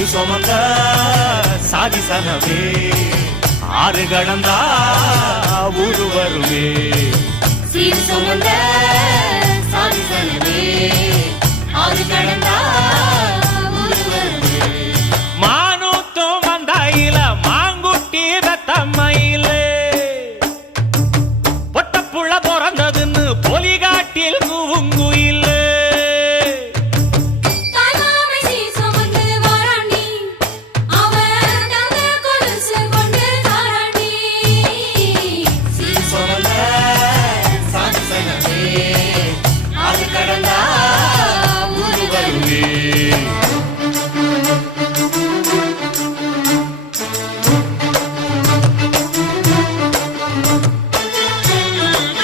சிறு சுமந்த சாதிசனமே ஆறு கடந்தா ஊரு வருமே சீர் சுமந்த சாதிசனமே ஆறு கடந்தா ஊரு வருமே மானூத்தும் வந்தாயில மாங்குட்டி ரத்தம்மையில பொட்டப்புள்ள பிறந்ததுன்னு பொலிகாட்டில் கூவுங்குயில்